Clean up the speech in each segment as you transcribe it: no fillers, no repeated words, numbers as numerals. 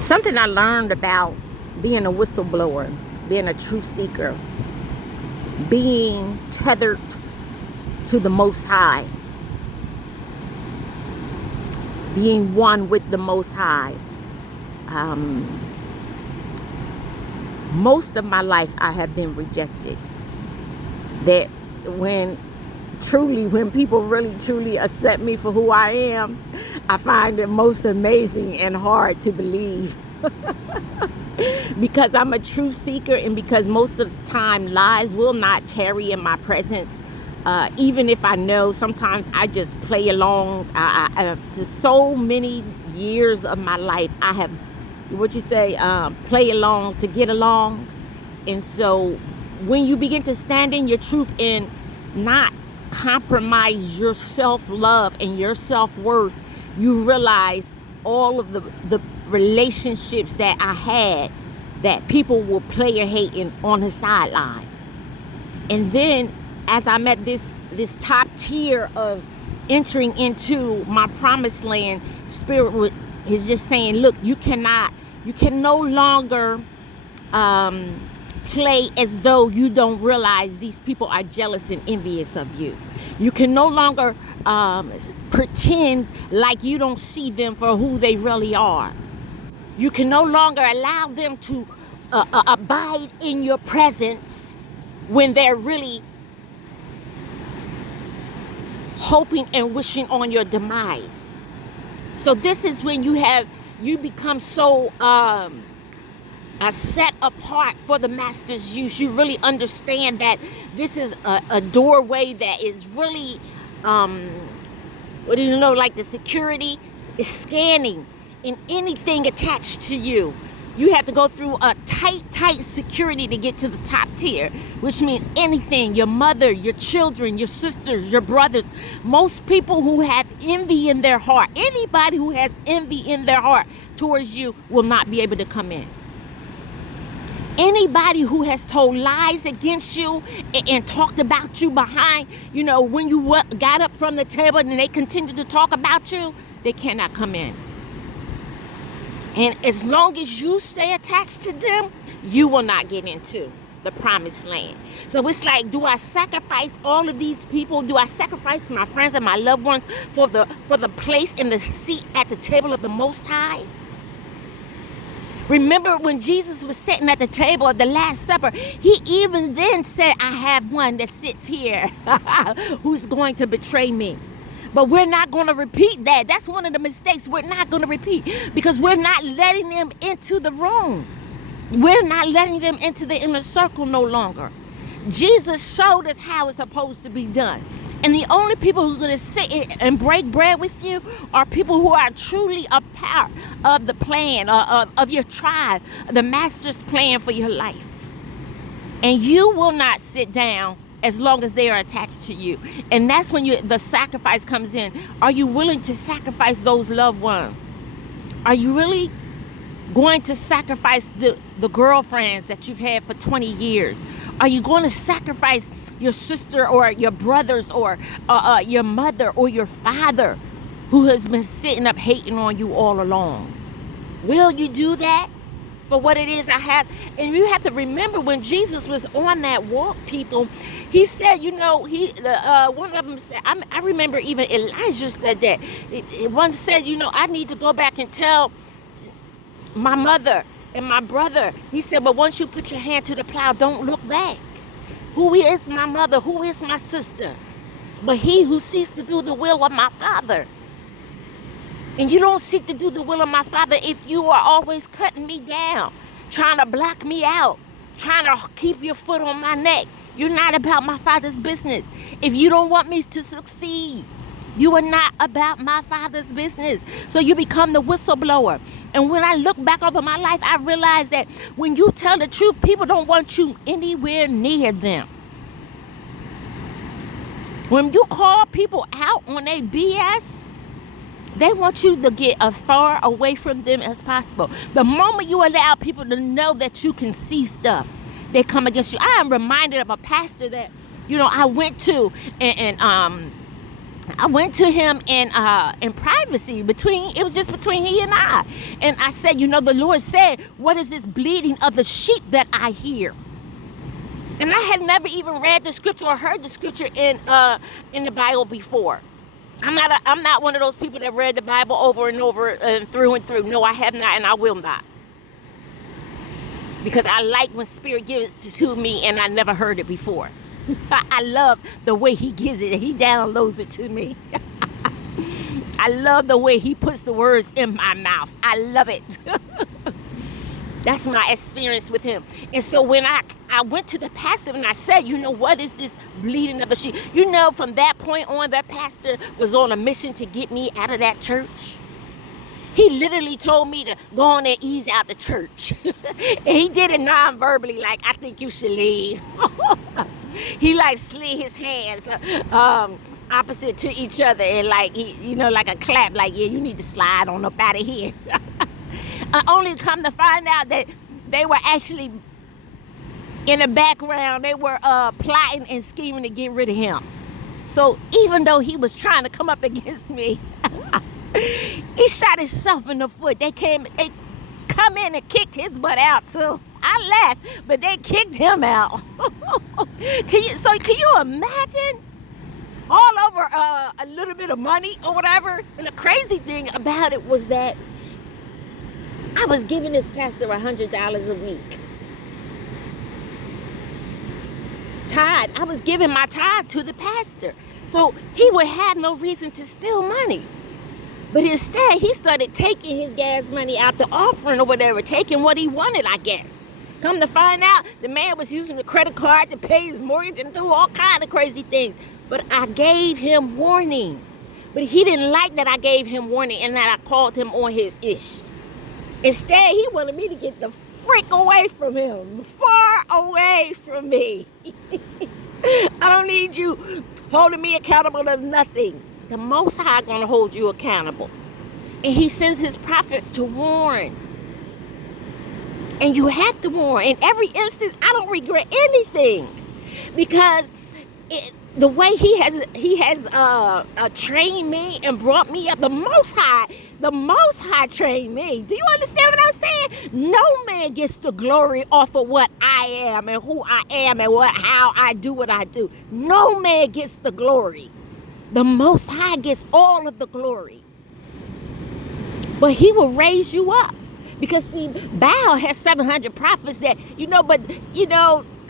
Something I learned about being a whistleblower, being a truth seeker, being tethered to the Most High, being one with the Most High. Most of my life I have been rejected. That when people really truly accept me for who I am, I find it most amazing and hard to believe. Because I'm a truth seeker, and because most of the time lies will not tarry in my presence. Even if I know, sometimes I just play along. For so many years of my life, I have, play along to get along. And so when you begin to stand in your truth and not compromise your self-love and your self-worth, you realize all of the relationships that I had that people will play or hate on the sidelines. And then as I'm at this top tier of entering into my promised land, Spirit is just saying, look, you can no longer play as though you don't realize these people are jealous and envious of you. You can no longer pretend like you don't see them for who they really are. You can no longer allow them to abide in your presence when they're really hoping and wishing on your demise. So this is when you become so set apart for the Master's use. You really understand that this is a doorway that is really, like the security is scanning, and anything attached to you, you have to go through a tight security to get to the top tier, which means anything, your mother, your children, your sisters, your brothers. Most people who have envy in their heart, anybody who has envy in their heart towards you will not be able to come in. Anybody who has told lies against you and talked about you behind, when you got up from the table and they continued to talk about you, they cannot come in. And as long as you stay attached to them, you will not get into the promised land. So it's like, do I sacrifice all of these people? Do I sacrifice my friends and my loved ones for the place and the seat at the table of the Most High? Remember when Jesus was sitting at the table of the Last Supper, he even then said, I have one that sits here who's going to betray me. But we're not going to repeat that. That's one of the mistakes we're not going to repeat, because we're not letting them into the room. We're not letting them into the inner circle no longer. Jesus showed us how it's supposed to be done. And the only people who are going to sit and break bread with you are people who are truly a part of the plan of your tribe, the Master's plan for your life. And you will not sit down as long as they are attached to you. And that's when the sacrifice comes in. Are you willing to sacrifice those loved ones? Are you really going to sacrifice the girlfriends that you've had for 20 years? Are you going to sacrifice your sister or your brothers or your mother or your father who has been sitting up hating on you all along? Will you do that for what it is I have? And you have to remember, when Jesus was on that walk, people, he said, one of them said, I remember even Elijah said that. One said, I need to go back and tell my mother and my brother. He said, but once you put your hand to the plow, don't look back. Who is my mother? Who is my sister? But he who seeks to do the will of my Father. And you don't seek to do the will of my Father if you are always cutting me down, trying to block me out, trying to keep your foot on my neck. You're not about my Father's business. If you don't want me to succeed, you are not about my Father's business. So you become the whistleblower. And when I look back over my life, I realize that when you tell the truth, people don't want you anywhere near them. When you call people out on their BS, they want you to get as far away from them as possible. The moment you allow people to know that you can see stuff, they come against you. I am reminded of a pastor that, I went to, and I went to him in privacy, it was just between he and I. And I said, the Lord said, what is this bleating of the sheep that I hear? And I had never even read the scripture or heard the scripture in the Bible before. I'm not one of those people that read the Bible over and over and through and through. No, I have not, and I will not. Because I like when Spirit gives it to me and I never heard it before. I love the way he gives it. He downloads it to me. I love the way he puts the words in my mouth. I love it. That's my experience with him. And so when I went to the pastor and I said, what is this bleeding of a sheep? From that point on, that pastor was on a mission to get me out of that church. He literally told me to go on and ease out the church. And he did it non-verbally, like, I think you should leave. He slid his hands opposite to each other and like a clap, like, yeah, you need to slide on up out of here. Only to come to find out that they were actually in the background. They were plotting and scheming to get rid of him. So even though he was trying to come up against me, he shot himself in the foot. They come in and kicked his butt out too. I laughed, but they kicked him out. Can you imagine? All over a little bit of money or whatever. And the crazy thing about it was that I was giving this pastor $100 a week. Tithe. I was giving my tithe to the pastor. So he would have no reason to steal money. But instead, he started taking his gas money out the offering or whatever, taking what he wanted, I guess. Come to find out, the man was using the credit card to pay his mortgage and do all kind of crazy things. But I gave him warning. But he didn't like that I gave him warning and that I called him on his ish. Instead, he wanted me to get the freak away from him. Far away from me. I don't need you holding me accountable to nothing. The Most High going to hold you accountable. And he sends his prophets to warn. And you have to warn. In every instance, I don't regret anything. Because the way he has trained me and brought me up, the Most High trained me. Do you understand what I'm saying? No man gets the glory off of what I am and who I am and how I do what I do. No man gets the glory. The Most High gets all of the glory. But he will raise you up. Because see, Baal has 700 prophets that,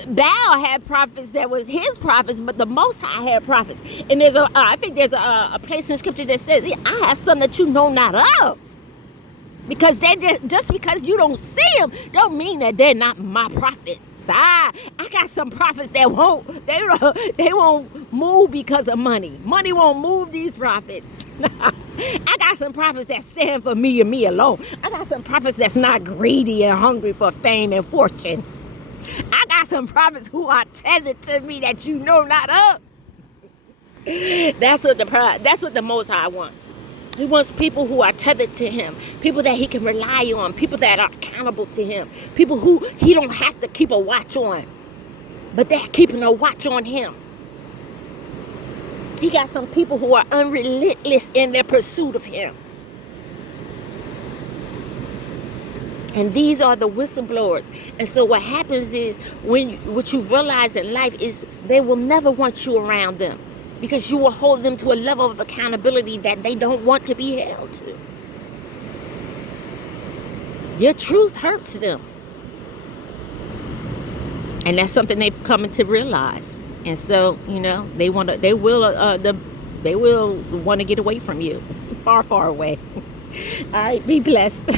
Baal had prophets that was his prophets, but the Most High had prophets. And I think there's a place in Scripture that says, I have some that you know not of. Because just because you don't see them, don't mean that they're not my prophets. I got some prophets that they won't move because of money. Money won't move these prophets. I got some prophets that stand for me and me alone. I got some prophets that's not greedy and hungry for fame and fortune. I got some prophets who are tethered to me that you know not of. That's what the Most High wants. He wants people who are tethered to him, people that he can rely on, people that are accountable to him, people who he don't have to keep a watch on, but they're keeping a watch on him. He got some people who are unrelentless in their pursuit of him. And these are the whistleblowers. And so what happens is, what you realize in life is they will never want you around them. Because you will hold them to a level of accountability that they don't want to be held to. Your truth hurts them. And that's something they've come to realize. And so, they will want to get away from you. Far, far away. All right, be blessed.